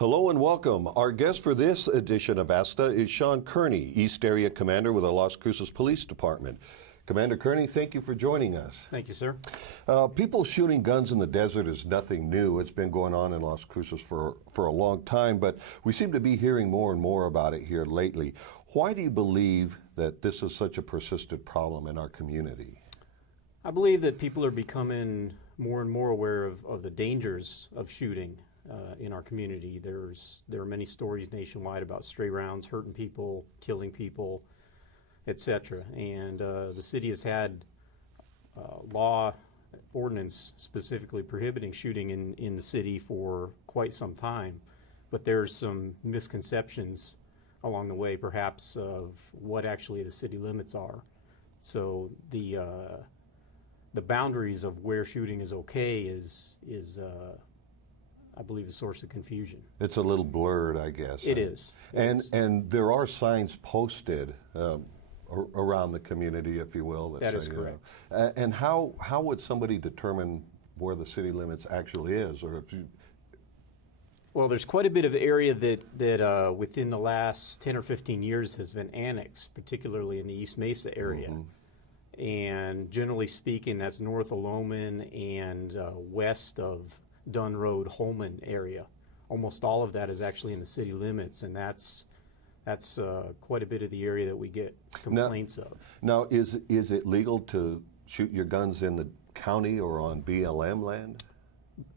Hello and welcome. Our guest for this edition of ASTA is Sean Kearney, East Area Commander with the Las Cruces Police Department. Commander Kearney, thank you for joining us. Thank you, sir. People shooting guns in the desert is nothing new. It's been going on in Las Cruces for a long time, but we seem to be hearing more and more about it here lately. Why do you believe that this is such a persistent problem in our community? I believe that people are becoming more and more aware of the dangers of shooting in our community. There are many stories nationwide about stray rounds hurting people, killing people, etc. And the city has had law ordinance specifically prohibiting shooting in the city for quite some time. But there's some misconceptions along the way, perhaps, of what actually the city limits are. So the boundaries of where shooting is okay is I believe, a source of confusion. It's a little blurred, I guess. It is. And there are signs posted around the community, if you will. That is correct. And how would somebody determine where the city limits actually is, or if you? Well, there's quite a bit of area that within the last 10 or 15 years has been annexed, particularly in the East Mesa area. Mm-hmm. And generally speaking, that's north of Loman and west of Dunn Road, Holman area. Almost all of that is actually in the city limits, and that's quite a bit of the area that we get complaints of. Now, is it legal to shoot your guns in the county or on BLM land?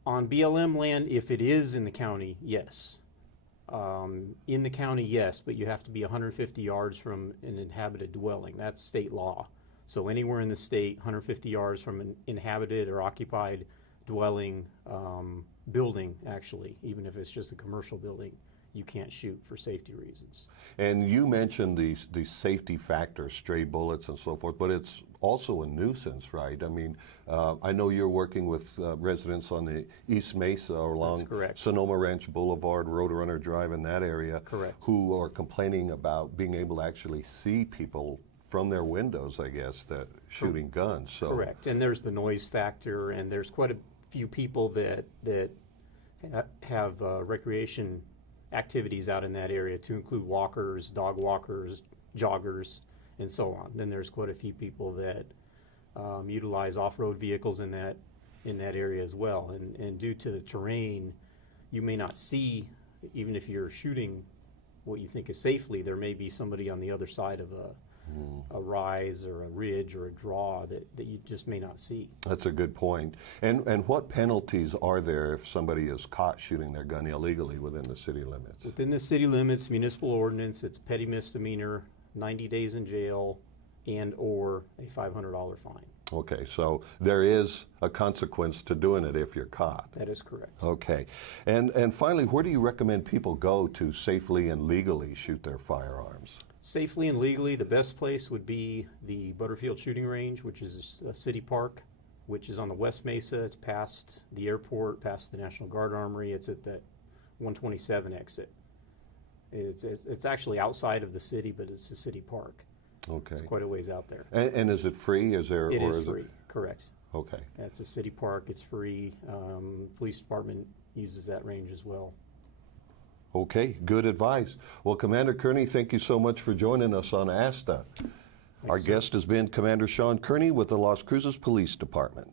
On BLM land, if it is in the county, yes. In the county, yes, but you have to be 150 yards from an inhabited dwelling. That's state law. So anywhere in the state, 150 yards from an inhabited or occupied dwelling building, actually, even if it's just a commercial building, you can't shoot for safety reasons. And you mentioned these safety factors, stray bullets and so forth, but it's also a nuisance, right? I mean, I know you're working with residents on the East Mesa or along Sonoma Ranch Boulevard, Roadrunner Drive in that area. Correct. Who are complaining about being able to actually see people from their windows, I guess, that shooting guns. So. Correct, and there's the noise factor, and there's quite a few people that have recreation activities out in that area, to include walkers, dog walkers, joggers, and so on. Then there's quite a few people that utilize off-road vehicles in that area as well. And due to the terrain, you may not see, even if you're shooting what you think is safely, there may be somebody on the other side of a rise or a ridge or a draw that you just may not see. That's a good point. And what penalties are there if somebody is caught shooting their gun illegally within the city limits? Within the city limits, municipal ordinance, it's petty misdemeanor, 90 days in jail, and or a $500 fine. Okay, so there is a consequence to doing it if you're caught. That is correct. Okay. And finally, where do you recommend people go to safely and legally shoot their firearms? Safely and legally, the best place would be the Butterfield Shooting Range, which is a city park, which is on the West Mesa. It's past the airport, past the National Guard Armory. It's at the 127 exit. It's actually outside of the city, but it's a city park. Okay. It's quite a ways out there. And is it free? It is free, correct. Okay. It's a city park. It's free. Police department uses that range as well. Okay, good advice. Well, Commander Kearney, thank you so much for joining us on ASTA. Our guest has been Commander Sean Kearney with the Las Cruces Police Department.